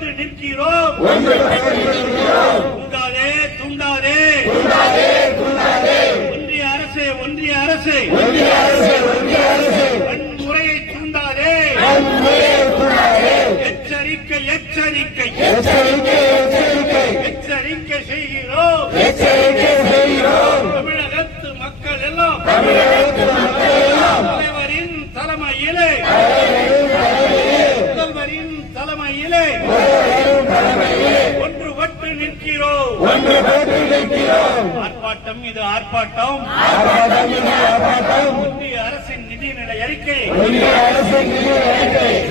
ஒன்றுபட்டு நிற்கிறோம். தூண்டாதே தூண்டாதே ஒன்றிய அரசே வன்முறையை தூண்டாதே. எச்சரிக்கை செய்கிறோம். தமிழகத்து மக்கள் எல்லாம் தலைவரின் தலைமையிலே முதல்வரின் தலைமையிலே ஒன்றுபட்டு நிற்கிறோம். ஆர்ப்பாட்டம் இது ஆர்ப்பாட்டம். ஒன்றிய அரசின் நிதிநிலை அறிக்கை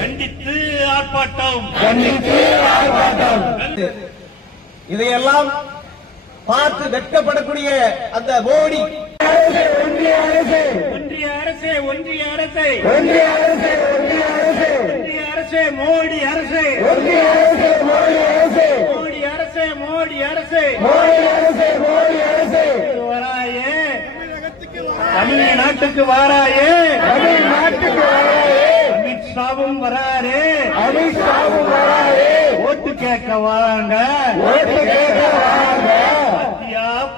கண்டித்து ஆர்ப்பாட்டம். இதையெல்லாம் பார்த்து வெட்கப்படக்கூடிய அந்த மோடி ஒன்றிய அரசே மோடி அரசே வராயே தமிழ்நாட்டுக்கு வாராயே. அமித்ஷாவும் வராரே. ஓட்டு கேட்க வாங்க.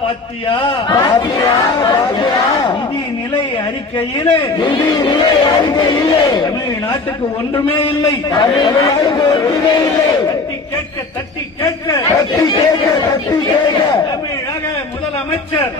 பாத்தியா நிதிநிலை அறிக்கையிலே தமிழ்நாட்டுக்கு ஒன்றுமே இல்லை. தட்டி கேட்க தமிழக முதலமைச்சர்